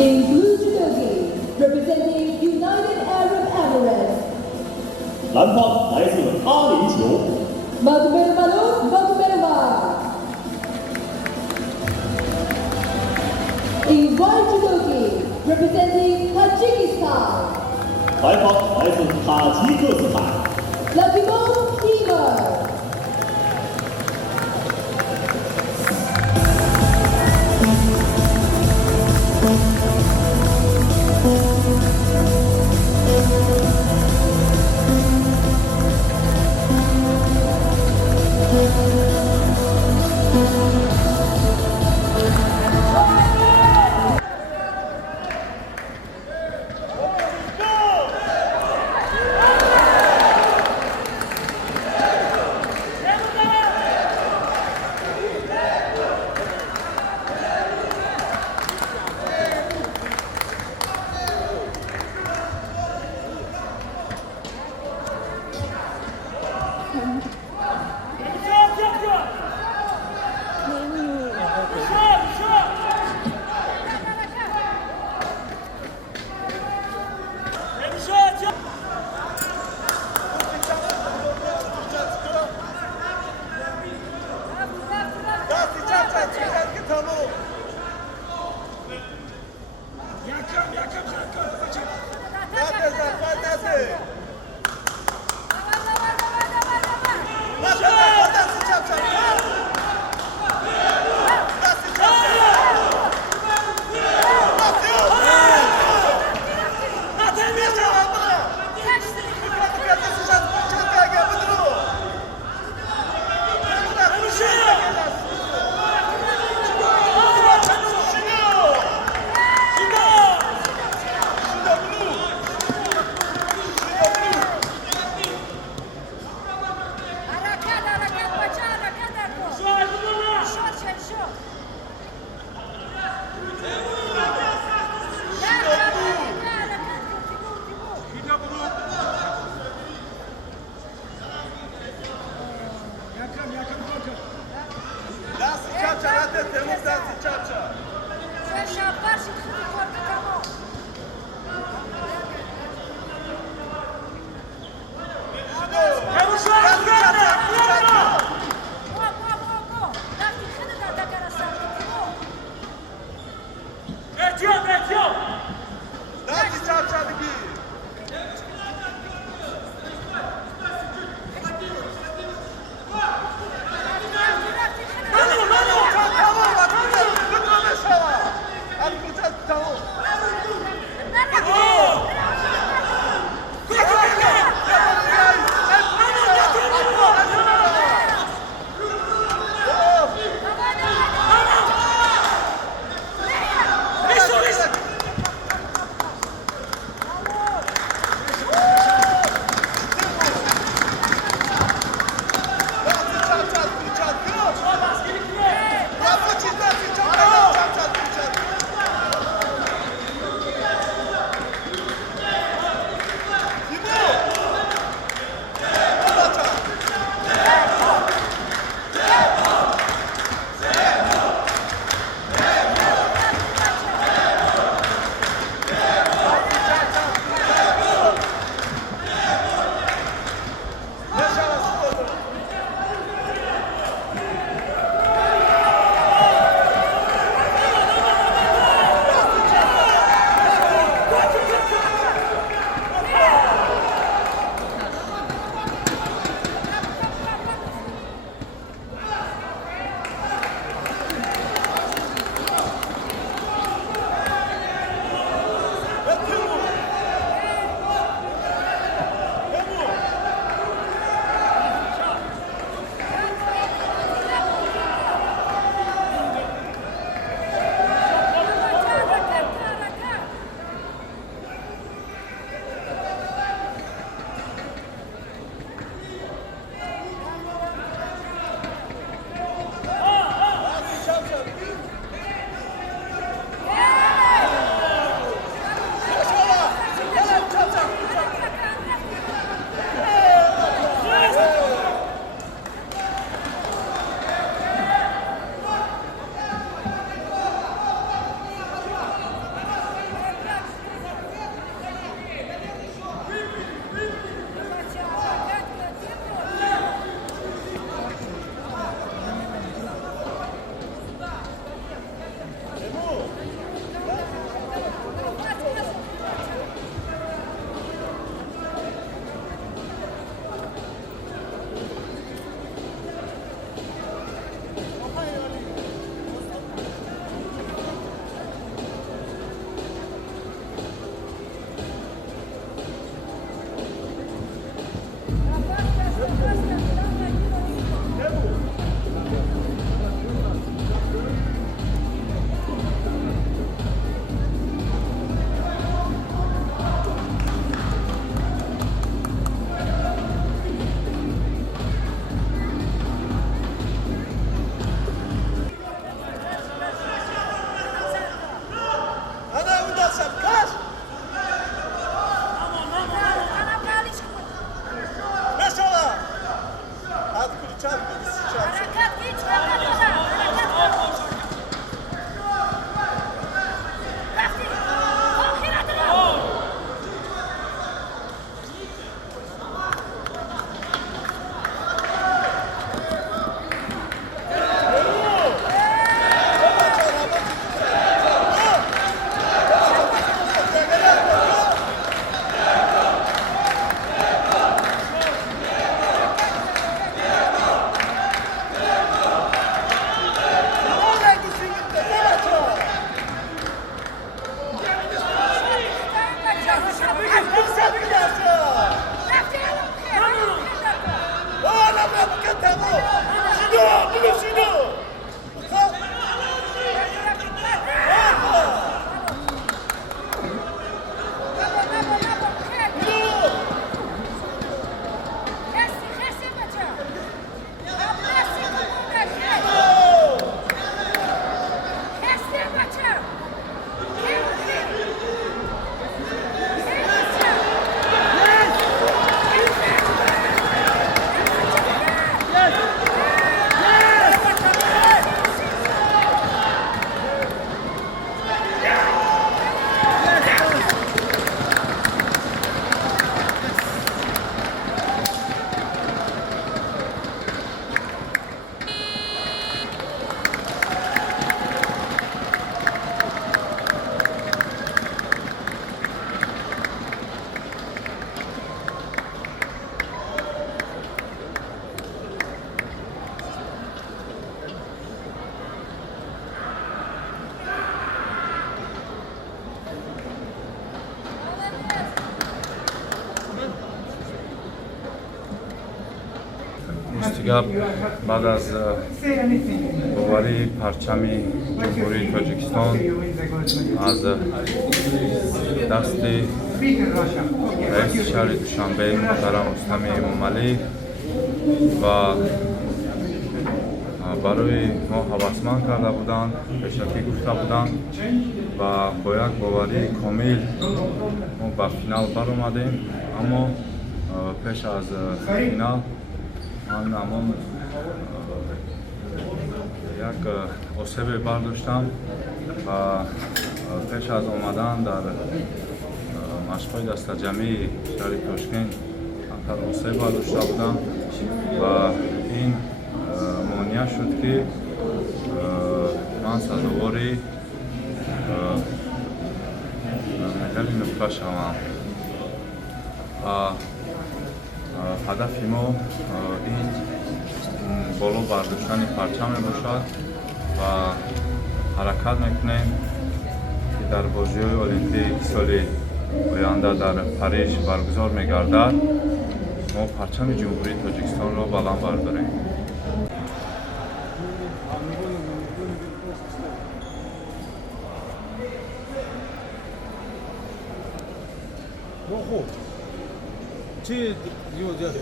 In blue judogi, representing United Arab Emirates, 蓝方来自阿联酋， Magmermanu Magmerma. In white judogi, representing Tajikistan, 白方来自塔吉克斯坦， Latimon Timur. Сега بعد از باوری پرچم جمهوری تاجیکستان از دست رئیس شهر دوشنبه محترم رستم امامعلی و برای ما هوسمند کرده بودند، پیشکی گفته بودند و با یک باوری کامل ما به فینال برآمدیم. اما پیش از فینال من اما یک آسیب برداشتم و پیش از آمدن در مشق‌های دسته جمعی شهر تاشکند آسیب برداشته بودم و این مانع شد که من سزاواری مدال نقطه شوم. هدف ما این بالا برداشتن پرچم باشد و حرکت میکنیم که در بازی‌های المپیک سال آینده در پاریژ برگزار میگردد ما پرچم جمهوری تاجیکستان را بلند برداریم. خوب چی دیو زیاده